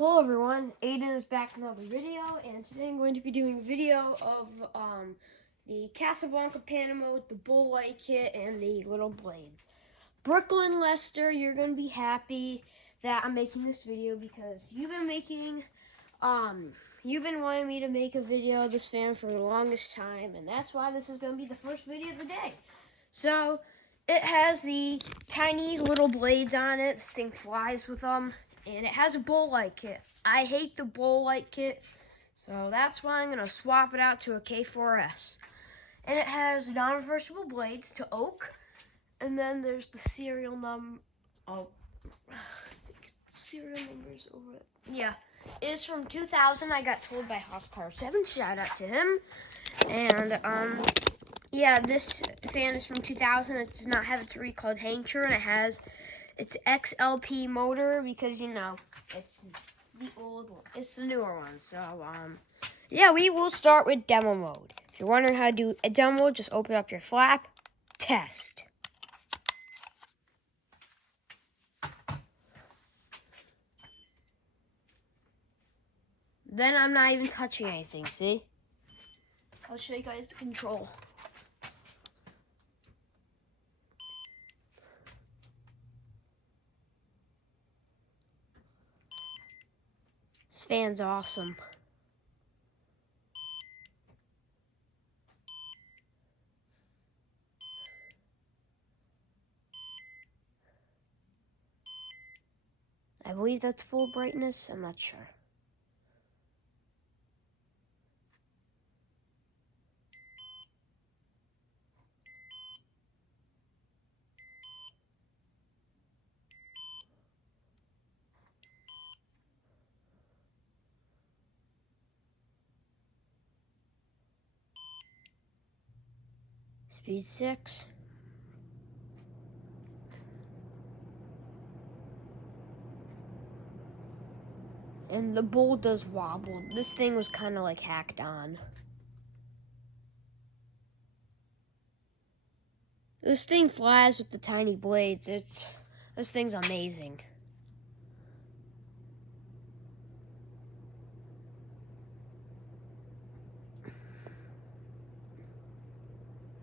Hello everyone, Aiden is back with another video, and today I'm going to be doing a video of the Casablanca Panama with the bull light kit and the little blades. Brooklyn Lester, you're going to be happy that I'm making this video because you've been wanting me to make a video of this fan for the longest time, and that's why this is going to be the first video of the day. So, it has the tiny little blades on it. This thing flies with them. And it has a bull light kit. I hate the bull light kit, so that's why I'm going to swap it out to a K4S. And it has non-reversible blades to oak. And then there's the serial number. Oh, I think serial numbers over it. Yeah, it's from 2000. I got told by House7. Shout out to him. And, yeah, this fan is from 2000. It does not have its recalled hang true, and it has its XLP motor because, you know, it's the old one. It's the newer one. So, yeah, we will start with demo mode. If you're wondering how to do a demo, just open up your flap, test. Then I'm not even touching anything, see? I'll show you guys the control. This fan's awesome. I believe that's full brightness. I'm not sure. Speed 6. And the bowl does wobble. This thing was kind of like hacked on. This thing flies with the tiny blades. This thing's amazing.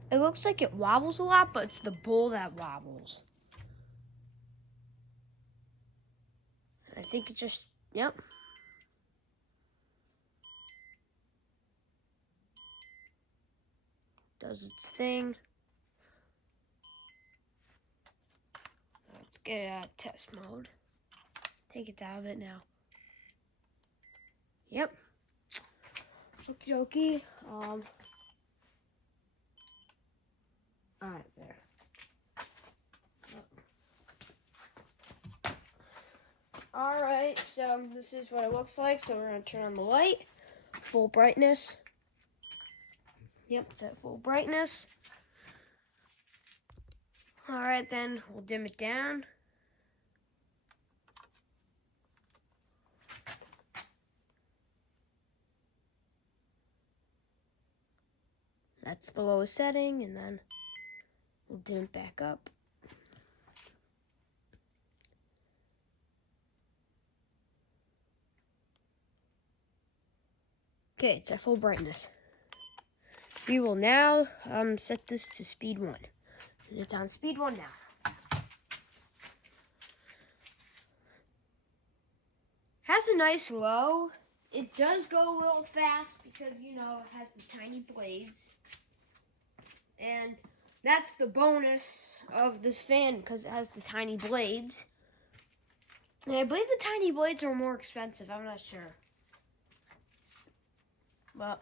It looks like it wobbles a lot, but it's the bowl that wobbles. I think it just, yep. Does its thing. Let's get it out of test mode. Take it out of it now. Yep. Okie dokie. Alright, there. Alright, so this is what it looks like. So we're going to turn on the light. Full brightness. Yep, it's at full brightness. Alright, then we'll dim it down. That's the lowest setting, and then we'll dim it back up. Okay, it's at full brightness. We will now set this to speed 1. It's on speed 1 now. Has a nice low. It does go a little fast because, you know, it has the tiny blades. And that's the bonus of this fan because it has the tiny blades. And I believe the tiny blades are more expensive. I'm not sure. But,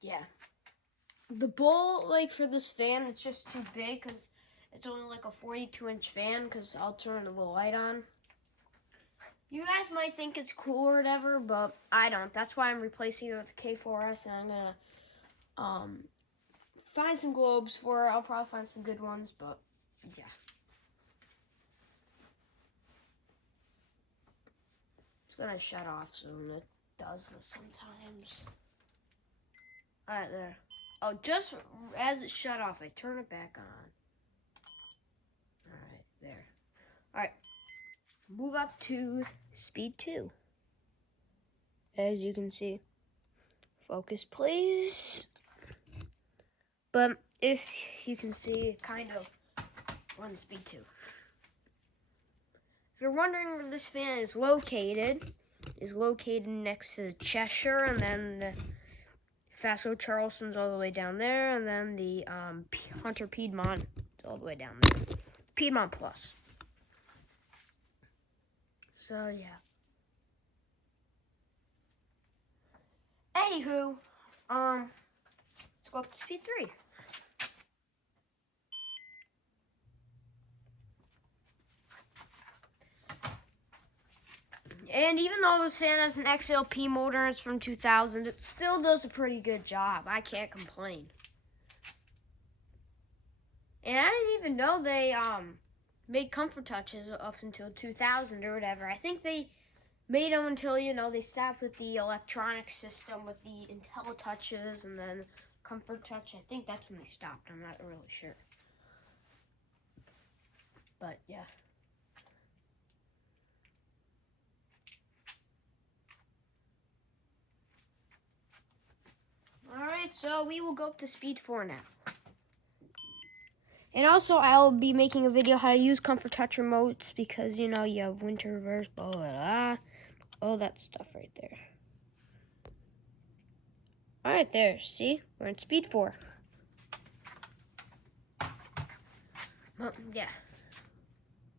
yeah. The bowl, like, for this fan, it's just too big because it's only like a 42-inch fan because I'll turn the light on. You guys might think it's cool or whatever, but I don't. That's why I'm replacing it with a K4S, and I'm going to find some globes for it. I'll probably find some good ones, but yeah. It's going to shut off soon. It does this sometimes. Alright, there. Oh, just as it shut off, I turn it back on. Alright, there. Alright. Move up to speed 2. as you can see. Focus, please. But if you can see, it kind of runs speed 2. If you're wondering where this fan is located next to Cheshire, and then the Fasco Charleston's all the way down there, and then the Hunter Piedmont is all the way down there. Piedmont Plus. So yeah. Anywho, let's go up to speed 3. And even though this fan has an XLP motor, it's from 2000, it still does a pretty good job. I can't complain. And I didn't even know they made comfort touches up until 2000 or whatever. I think they made them until, you know, they stopped with the electronic system with the IntelliTouches, and then comfort touch. I think that's when they stopped. I'm not really sure. But yeah. Alright, so we will go up to speed 4 now. And also, I'll be making a video how to use comfort touch remotes, because, you know, you have winter reverse, blah, blah, blah. All that stuff right there. Alright, there. See? We're in speed 4. Well, yeah.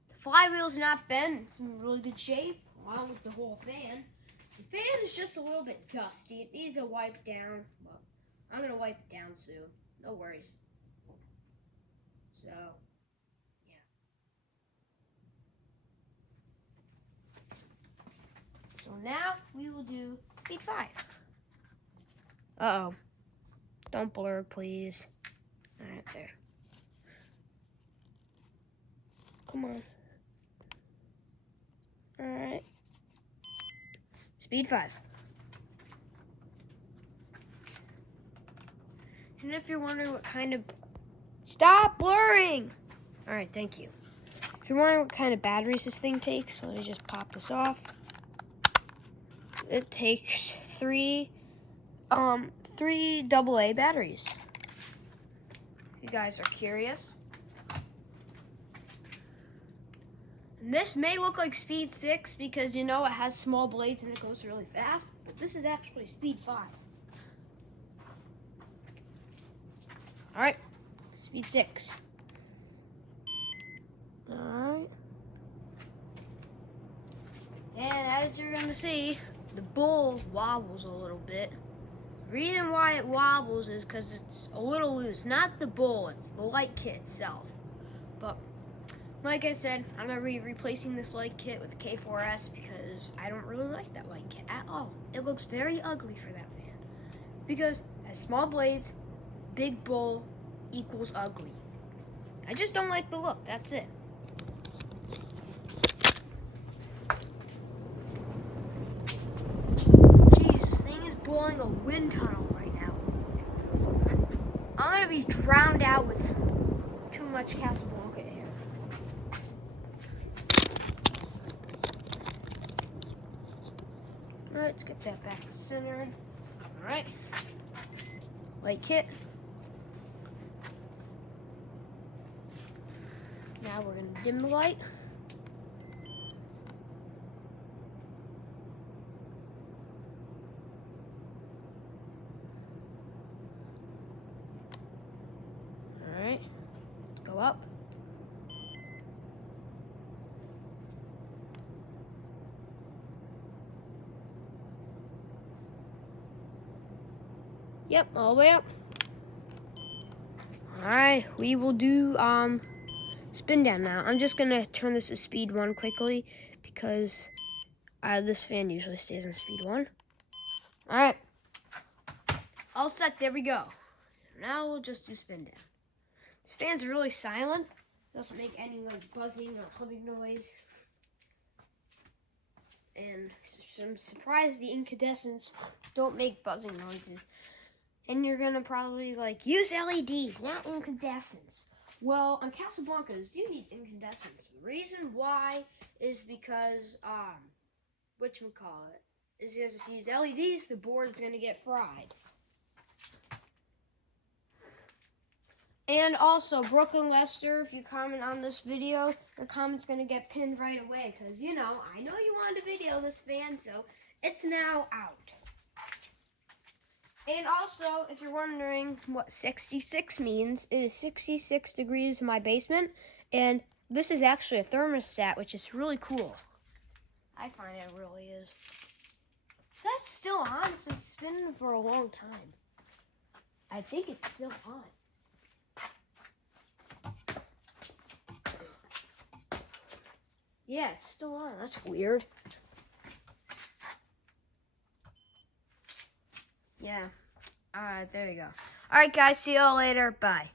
The flywheel's not bent. It's in really good shape, along with the whole fan. The fan is just a little bit dusty. It needs a wipe down. Well, I'm going to wipe it down soon. No worries. So, yeah. So now we will do speed 5. Uh-oh. Don't blur, please. Alright, there. Come on. Alright. Speed 5. And if you're wondering what kind of... Stop blurring! Alright, thank you. If you're wondering what kind of batteries this thing takes, let me just pop this off. It takes three AA batteries. If you guys are curious. And this may look like speed 6 because, you know, it has small blades and it goes really fast, but this is actually speed 5. Alright, speed 6. Alright. And as you're going to see, the bull wobbles a little bit. The reason why it wobbles is because it's a little loose. Not the bull, it's the light kit itself. But like I said, I'm going to be replacing this light kit with the K4S because I don't really like that light kit at all. It looks very ugly for that fan. Because it has small blades, big bull equals ugly. I just don't like the look, that's it. Jeez, this thing is blowing a wind tunnel right now. I'm going to be drowned out with too much Casablanca air. Alright, let's get that back centered. Alright. Light kit. Now we're going to dim the light. Alright, let's go up. Yep, all the way up. Alright, we will do spin down now. I'm just gonna turn this to speed 1 quickly because this fan usually stays on speed 1. Alright. All set, there we go. Now we'll just do spin down. This fan's really silent. Doesn't make any like buzzing or humming noise. And I'm surprised the incandescents don't make buzzing noises. And you're gonna probably like, use LEDs, not incandescents. Well, on Casablancas, you need incandescents. The reason why is because, whatchamacallit, is because if you use LEDs, the board's going to get fried. And also, Brooklyn Lester, if you comment on this video, the comment's going to get pinned right away. Because, you know, I know you wanted to video this, fan, so it's now out. And also, if you're wondering what 66 means, it is 66 degrees in my basement. And this is actually a thermostat, which is really cool. I find it really is. So that's still on. It's been spinning for a long time. I think it's still on. Yeah, it's still on. That's weird. Yeah. Alright, there you go. Alright, guys. See you all later. Bye.